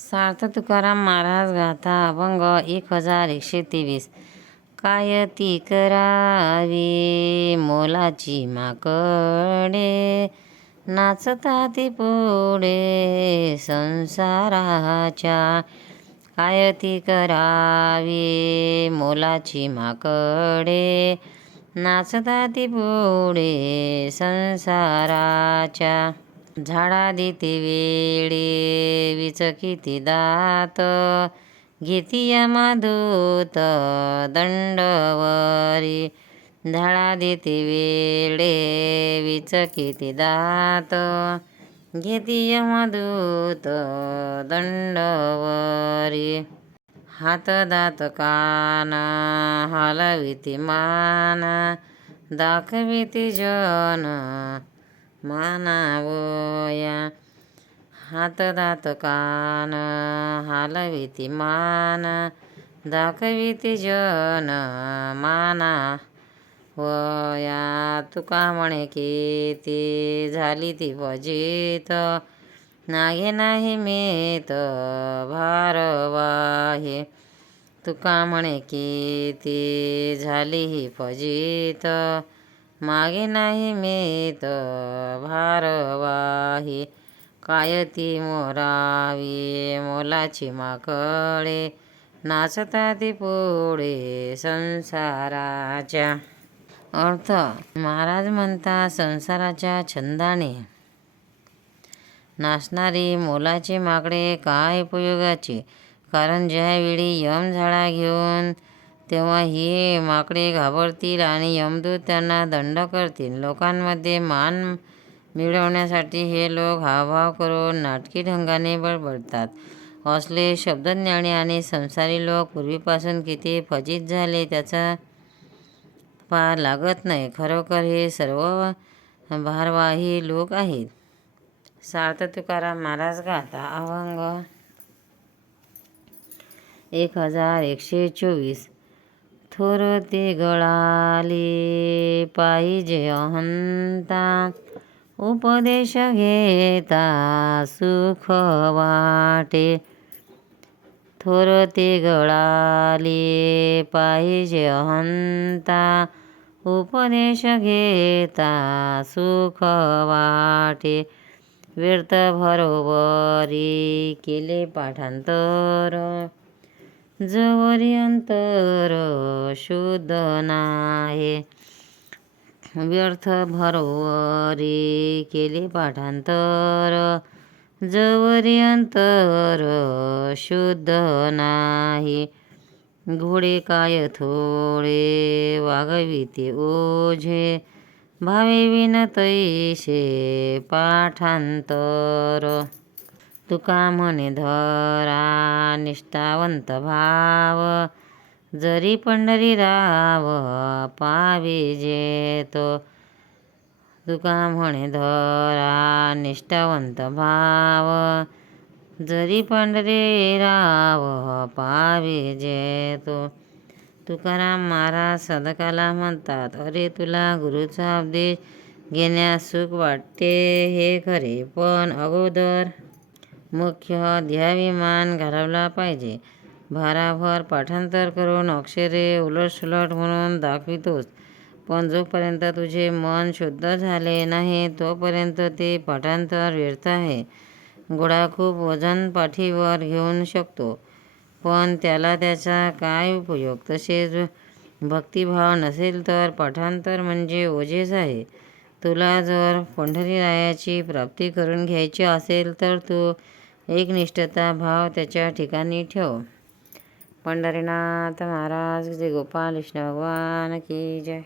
सार्थ तुकाराम महाराज गाथा अभंग 1123. काय ती करावी मोलाची माकडे, नाचता ती पुढे संसाराच्या. काय ती करावी मोलाची माकडे, नाचता ती पुढे संसाराच्या. झाडा देते वेळे विचकिती दात, घेती यमदूत दंडवरी. झाडा देते वेळे विचकिती दात, घेती यमदूत दंडवरी. हात दात कान हलविती मान, दाखविती जन मानावया. हात दात कान हलविती मान, दाखविती जन मानावया. तुका म्हणे किती झाली ती फजित, नागे नाही मेत भारवाहे. तुका म्हणे किती झाली ही फजित, मागे नाही मेत भारवाही. काय ती मोरावी मोलाची माकडे, नाचता ती पुढे संसाराच्या. अर्थ: महाराज म्हणतात, संसाराच्या छंदाने नाचणारी मोलाची माकडे काय उपयोगाची. कारण ज्यावेळी यम झाडा घेऊन, तेव्हा ही माकडे घाबरतील आणि यमदूत त्यांना दंड करतील. लोकांमध्ये मान मिळवण्यासाठी हे लोक हावभाव करून नाटकी ढंगाने बडबडतात. असले शब्दज्ञानी आणि संसारी लोक पूर्वीपासून किती फजित झाले त्याचा पार लागत नाही. खरोखर हे सर्व भारवाही लोक आहेत. सार्थ तुकाराम महाराज गाथा अभंग 1124. थोर ते गळाले पाहिजे अहंता, उपदेश घेता सुख वाटे. थोर ते गळाले पाहिजे अहंता, उपदेश घेता सुख वाटे. व्यर्थ भरोवरी केले पाठांतर, जवरी अंतर शुद्ध नाही. व्यर्थ भरोवरी केले पाठांतर, जवरी अंतर शुद्ध नाही. घोडे काय थोडे वागविते ओझे, भावे विन तैसे पाठांतर. तुका म्हणे धरा निष्ठावंत भाव, जरी पंढरी राव पाविजे तो. तुका म्हणे धरा निष्ठावंत भाव, जरी पंढरी राव पाविजे तो. तुकाराम महाराज साधकाला म्हणतात, अरे तुला गुरुचा उपदेश घेण्यास सुख वाटते हे खरे, पण अगोदर मुख्य ध्याविमान घालवला पाहिजे. भाराभर पाठांतर करून अक्षरे उलटसुलट म्हणून दाखवितोस, पण जोपर्यंत तुझे मन शुद्ध झाले नाही तोपर्यंत ते पाठांतर व्यर्थ आहे. घोडा खूप वजन पाठीवर घेऊन शकतो, पण त्याला त्याचा काय उपयोग. तसेच भक्तिभाव नसेल तर पाठांतर म्हणजे ओझेच आहे. तुला जर पंढरीरायाची प्राप्ती करून घ्यायची असेल तर तू एकनिष्ठता भाव त्याच्या ठिकाणी ठेव. पंढरीनाथ महाराज श्री गोपाल कृष्ण भगवान की जय.